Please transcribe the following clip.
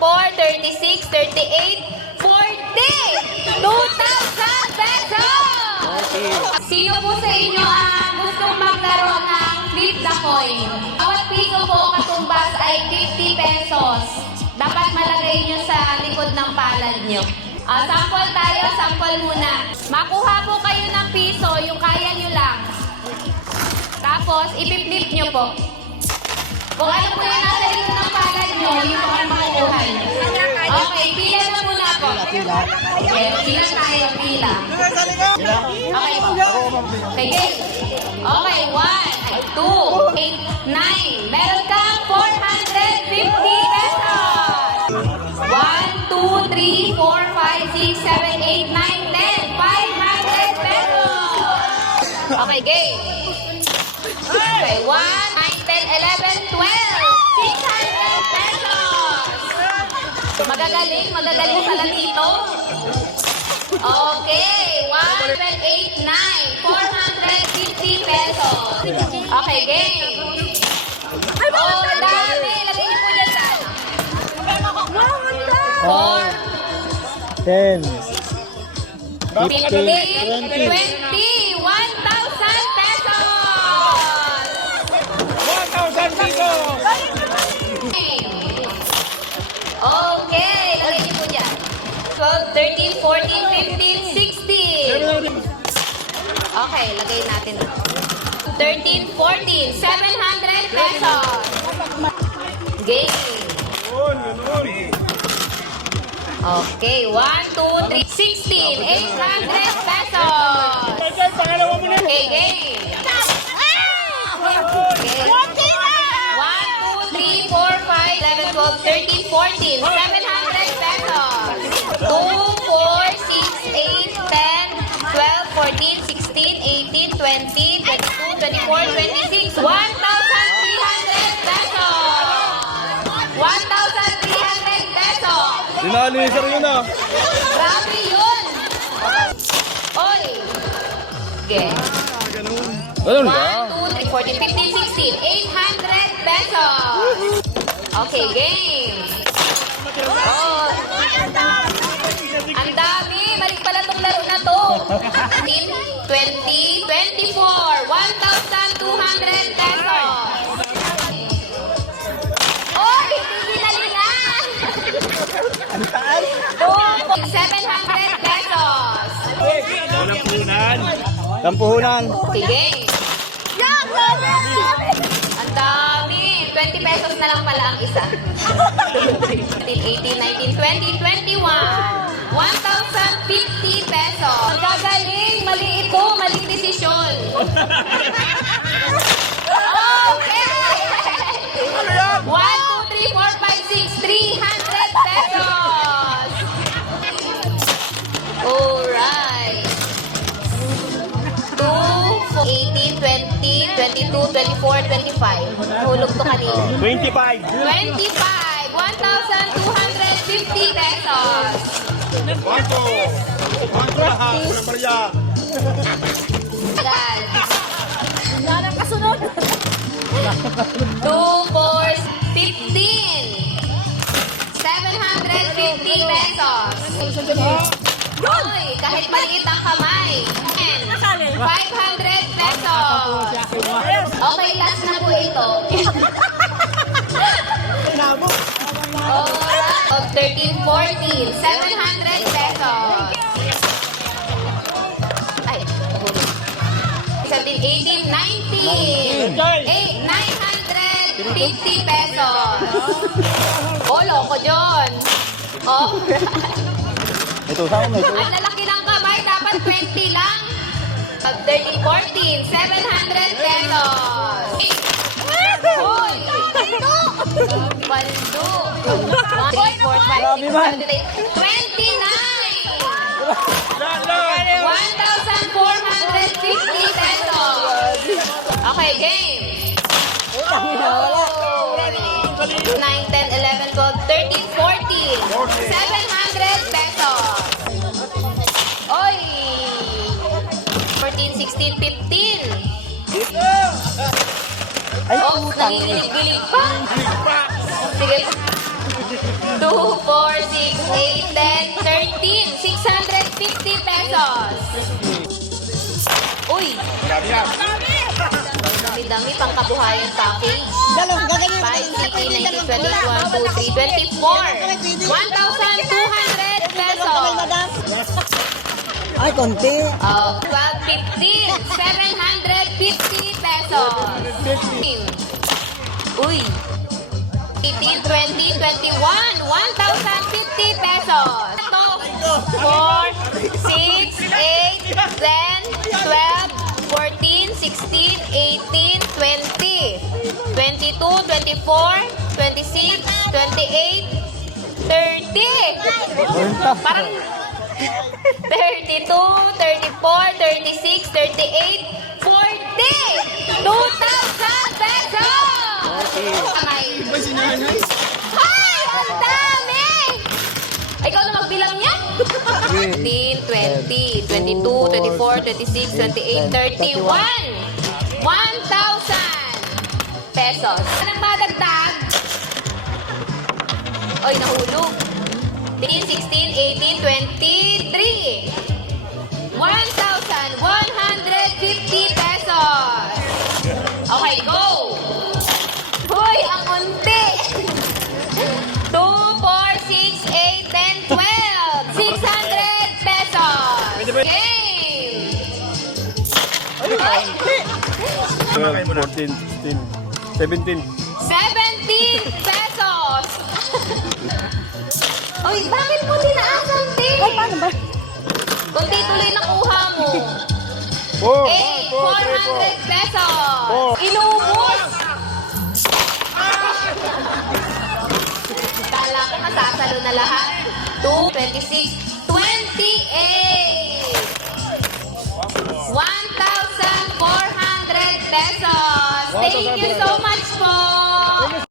36, 38, 40! 2,000 pesos! Sino po sa inyo ang gustong maglaro ng flip the coin? Bawat piso po katumbas ay 50 pesos. Dapat malagay nyo sa likod ng palad nyo. Sample tayo, sample muna. Makuha po kayo ng piso, yung kaya nyo lang. Tapos, ipip-flip nyo po. Kung ano po yung nasa likod ng palad nyo, yun po ang makukuha nyo. Okay, pila na muna po. Okay, pila tayo, pila. Okay po. Okay, okay, 1, 2, 8, 9. Meron kang 450 pesos. 1, 2, 3, 4, 5, 6, 7, 8, 9, 10. 500 pesos. Okay, game. Okay, 1, 9, 10, 11, 12. 600 pesos. Magagaling pala dito. Okay, 1, 7, 8, 9. 450 pesos. Okay, game. Oh, dami. Lagay niyo po dyan sa 4, 10, 15, 20, 1,000 pesos! 1,000 pesos! Okay, lagay niyo po dyan. 12, 13, 14, 15, 16. Okay, lagay natin. 13, 14, 700 pesos. Game. Okay, 1, 2, 3, 16, 800 pesos. Pangalawa mo na. Okay, game. Okay. 1, 2, 3, 4, 5, 11, 12, 13, 14, 700 pesos. 2, 4, 6, 8, 10, 12, 14, 16, 18, 20, 22, 24, 26, 1,300 pesos. 1,300 pesos. Dinalisan yun ah. Grabe yun! Oy! Okay. Ganun 1, ba? 2, 3, 14, 15, 16, 800 pesos! Okay, game! Oh! Ang dami! Balik pala itong laro na to! 15, 20, 24, 1,200 pesos! Oy! Tigil na! ang taas. 700 pesos! Walang punan. Tampuhunan. Sige. Ang dami. 20 pesos na lang pala ang isa. 18, 19, 20, 21. 1,050 pesos. Ang gagaling. Mali ito. Maling desisyon. Okay. 1, 2, 3, 4, 5, 6, 300 pesos. Alright. 2, 18, 20, 22, 24, 25. Hulog to kanina. 25. 25. 1,250 pesos. Quanto? Quanto lahat? Walang barya. Agad. Wala nang kasunod. 2, 4, 15. 750 pesos. Uy, kahit maliit ang kamay. 500 pesos. Okay, last na po ito. Of 13, 14, 700 pesos. Ay, 17, 18, 19. 950 pesos. Oh, loko John. Oh, Ito, saan mo ito? ang lalaki ng kamay, dapat 20 lang. 13, 14, 700 pesos. Hoy! Paldo! 1, 3, 4, 5, 6, 7, 8, 29! 1,450 pesos. Okay, game. 9, 10, 11, 12, 13, 14. 700 pesos. Oy! 14, 16, 15. Ay, Oh, putang. nanginginig-gilig pa. Sige. 2, 4, 6, 8, 10, 13. 650 pesos. Uy, Grabe yan. dami-dami pang kabuhayan package. 5, 6, 19, 20, 1, 2, 3, 24. 1,200 pesos. Ay, konti. 12, 15, 750 pesos. Uy. 18, 20, 21, 1,050 pesos. Ito, 4, 6, 8, 10, 12, 14, 16, 18, 20, 22, 24, 26, 28, 30. Parang 32, 34, 36, 38, 40! 2,000 pesos! Kamay. Ay! Ang dami! Ikaw na magbilang niya? 15, 20, 22, 24, 26, 28, 31! 1,000 pesos. Anong madagdag? Oy, nahulog. 15, 16, 18, 23. 1,150 pesos. Okay, go! Hoy, ang unti! 2, 4, 6, 8, 10, 12. 600 pesos. Game! 12, 14, 16, 17. 17 pesos. Oy, bakit mo tinaasan, Tim? Ay, paano ba? Kunti tuloy nakuha mo. 8, 400 pesos. Inubos. Kala ko masasalo na lahat. 2, 26, 28. 1,400 pesos. Thank you so much po.